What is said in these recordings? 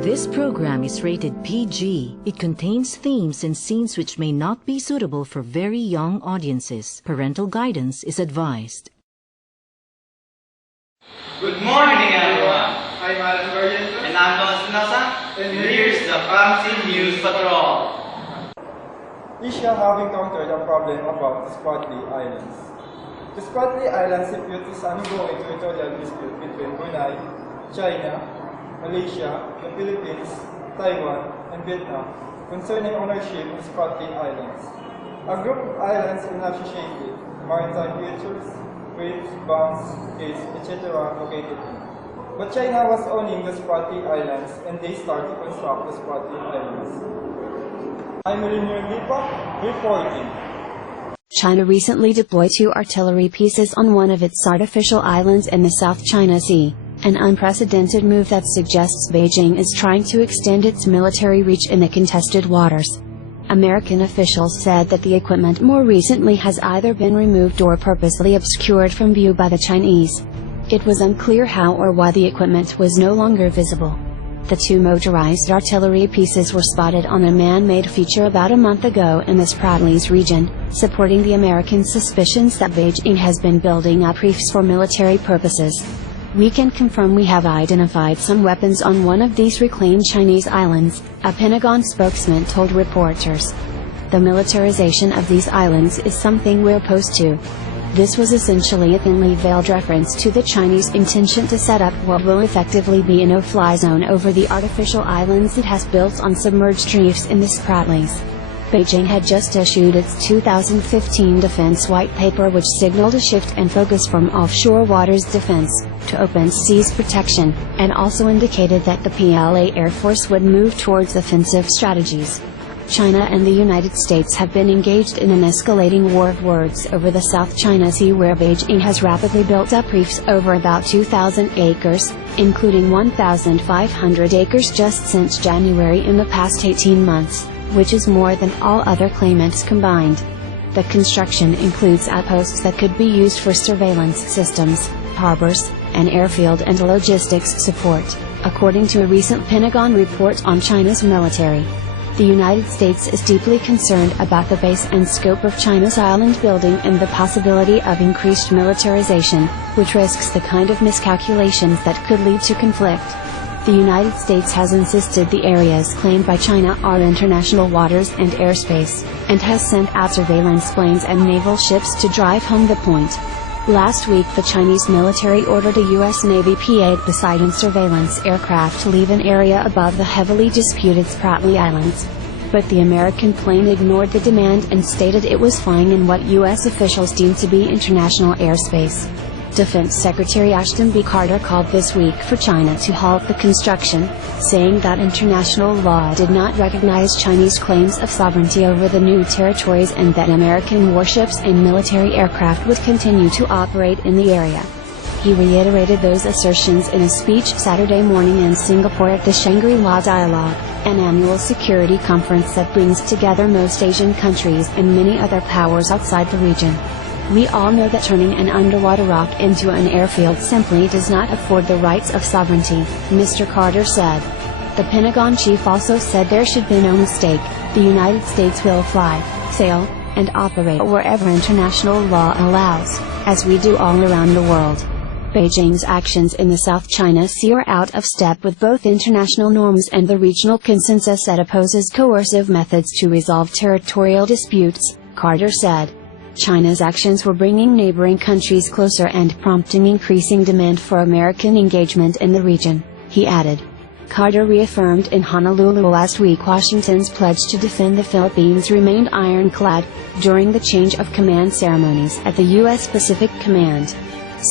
This program is rated PG. It contains themes and scenes which may not be suitable for very young audiences. Parental guidance is advised. Good morning, everyone. I'm Alan Garrientos. And I'm Don Espinosa. And here's the Fancy News Patrol. Asia have encountered a problem about the Spratly Islands. The Spratly Islands dispute is ongoing territorial dispute between Brunei, China, Malaysia, the Philippines, Taiwan, and Vietnam concerning ownership of Spratly Islands. A group of islands unassociated, maritime features, reefs, banks, cays, etc. located in. But China was owning the Spratly Islands and they started to construct the Spratly Islands. I'm Elinor Lipa, reporting. China recently deployed 2 artillery pieces on one of its artificial islands in the South China Sea, an unprecedented move that suggests Beijing is trying to extend its military reach in the contested waters. American officials said that the equipment more recently has either been removed or purposely obscured from view by the Chinese. It was unclear how or why the equipment was no longer visible. The 2 motorized artillery pieces were spotted on a man-made feature about a month ago in the Spratly region, supporting the American suspicions that Beijing has been building up reefs for military purposes. We can confirm we have identified some weapons on one of these reclaimed Chinese islands, a Pentagon spokesman told reporters. The militarization of these islands is something we're opposed to. This was essentially a thinly veiled reference to the Chinese intention to set up what will effectively be a no-fly zone over the artificial islands it has built on submerged reefs in the Spratlys. Beijing had just issued its 2015 defense white paper, which signaled a shift in focus from offshore waters defense to open seas protection, and also indicated that the PLA Air Force would move towards offensive strategies. China and the United States have been engaged in an escalating war of words over the South China Sea, where Beijing has rapidly built up reefs over about 2,000 acres, including 1,500 acres just since January in the past 18 months, which is more than all other claimants combined. The construction includes outposts that could be used for surveillance systems, harbors, and airfield and logistics support, according to a recent Pentagon report on China's military. The United States is deeply concerned about the base and scope of China's island building and the possibility of increased militarization, which risks the kind of miscalculations that could lead to conflict. The United States has insisted the areas claimed by China are international waters and airspace, and has sent out surveillance planes and naval ships to drive home the point. Last week the Chinese military ordered a U.S. Navy P-8 Poseidon surveillance aircraft to leave an area above the heavily disputed Spratly Islands. But the American plane ignored the demand and stated it was flying in what U.S. officials deemed to be international airspace. Defense Secretary Ashton B. Carter called this week for China to halt the construction, saying that international law did not recognize Chinese claims of sovereignty over the new territories and that American warships and military aircraft would continue to operate in the area. He reiterated those assertions in a speech Saturday morning in Singapore at the Shangri-La Dialogue, an annual security conference that brings together most Asian countries and many other powers outside the region. We all know that turning an underwater rock into an airfield simply does not afford the rights of sovereignty, Mr. Carter said. The Pentagon chief also said there should be no mistake, the United States will fly, sail, and operate wherever international law allows, as we do all around the world. Beijing's actions in the South China Sea are out of step with both international norms and the regional consensus that opposes coercive methods to resolve territorial disputes, Carter said. China's actions were bringing neighboring countries closer and prompting increasing demand for American engagement in the region, he added. Carter reaffirmed in Honolulu last week Washington's pledge to defend the Philippines remained ironclad during the change of command ceremonies at the U.S. Pacific Command.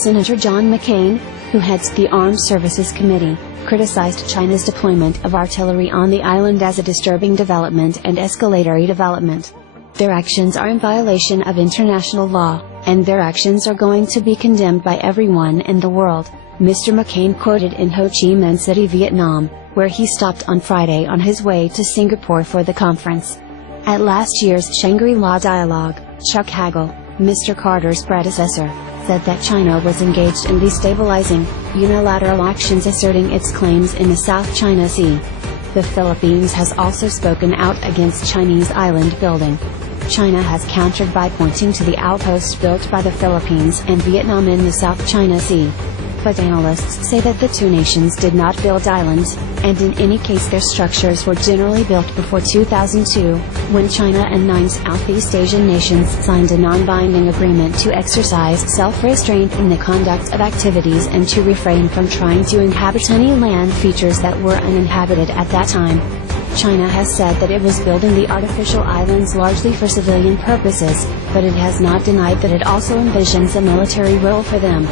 Senator John McCain, who heads the Armed Services Committee, criticized China's deployment of artillery on the island as a disturbing development and escalatory development. Their actions are in violation of international law, and their actions are going to be condemned by everyone in the world, Mr. McCain quoted in Ho Chi Minh City, Vietnam, where he stopped on Friday on his way to Singapore for the conference. At last year's Shangri-La Dialogue, Chuck Hagel, Mr. Carter's predecessor, said that China was engaged in destabilizing, unilateral actions asserting its claims in the South China Sea. The Philippines has also spoken out against Chinese island building. China has countered by pointing to the outposts built by the Philippines and Vietnam in the South China Sea. But analysts say that the two nations did not build islands, and in any case their structures were generally built before 2002, when China and 9 Southeast Asian nations signed a non-binding agreement to exercise self-restraint in the conduct of activities and to refrain from trying to inhabit any land features that were uninhabited at that time. China has said that it was building the artificial islands largely for civilian purposes, but it has not denied that it also envisions a military role for them.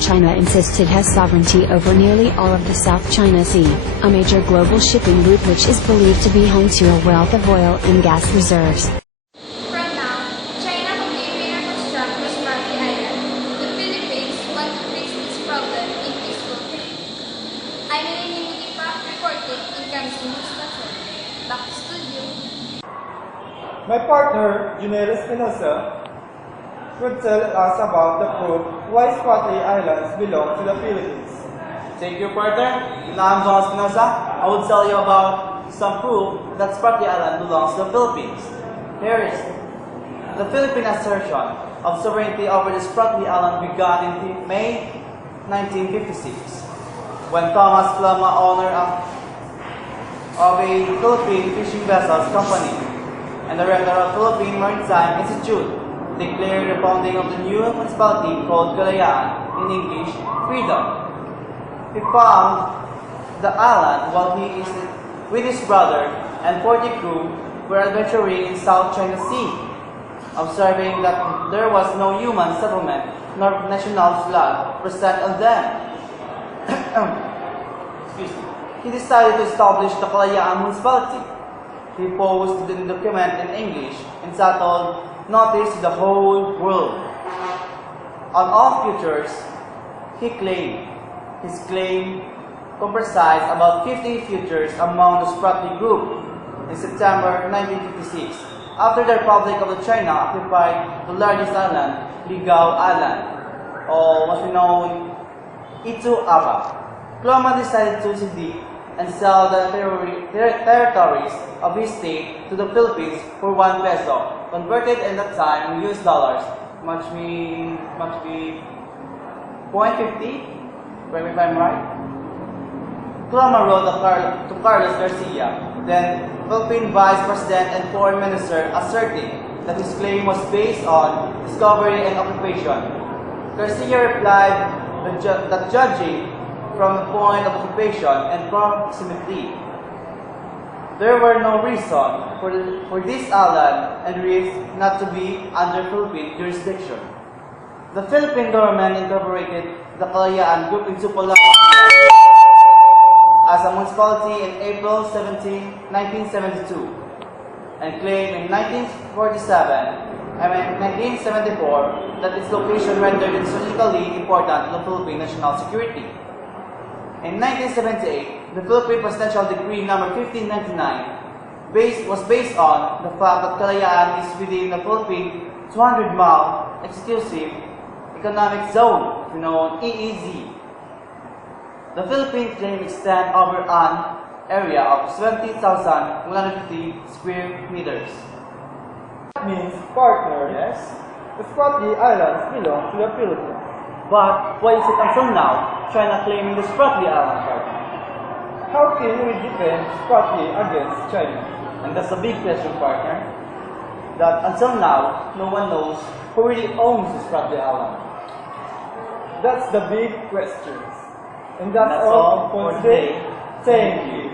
China insists it has sovereignty over nearly all of the South China Sea, a major global shipping route which is believed to be home to a wealth of oil and gas reserves. From now, China continuing to construct the Spratly Island. The Philippines want to fix this problem in peaceful terms. I'm Nini Mudipa reporting in Kamsi News Station. Back to studio. My partner, Junel Espinosa, would tell us about the proof why Spratly Islands belong to the Philippines. Thank you, partner. Now I'm John Espinosa. I will tell you about some proof that Spratly Island belongs to the Philippines. Here is the Philippine assertion of sovereignty over the Spratly Island began in May 1956, when Thomas Plama, owner of a Philippine fishing vessels company and director of Philippine Maritime Institute, declared the founding of the new municipality called Kalayaan, in English, Freedom. He found the island while he is with his brother and 40 crew were adventuring in South China Sea, observing that there was no human settlement nor national flag present on them. He decided to establish the Kalayaan municipality. He posted the document in English entitled Notice to the Whole World. On all futures, he claimed. His claim comprised about 50 futures among the Spratly Group. In September 1956, after the Republic of China occupied the largest island, Ligao Island, or what we know Itu Aba, Ploma decided to cede and sell the territories of his state to the Philippines for 1 peso, converted in that time in US dollars, must be 0.50, if I'm right. Ploma wrote to Carlos Garcia, then Philippine Vice President and Foreign Minister, asserting that his claim was based on discovery and occupation. Garcia replied that judging from the point of occupation and proximity, there were no reason for this island and reef not to be under Philippine jurisdiction. The Philippine government incorporated the Kalayaan Group into Palawan as a municipality in April 17, 1972, and claimed in 1974 that its location rendered it strategically important to the Philippine national security. In 1978, the Philippine Presidential Decree No. 1599 was based on the fact that Kalayaan is within the Philippine 200-mile exclusive economic zone, known EEZ. The Philippine claim extends over an area of 70,150 square meters. That means, partner, Yes? the Spratly Islands belong to the Philippines. But why is it until now China claiming the Spratly Island, partner? How can we defend Spratly against China? And that's a big question, partner. That until now, no one knows who really owns the Spratly Island. That's the big question. And that's That's all all for for today. today. Thank you.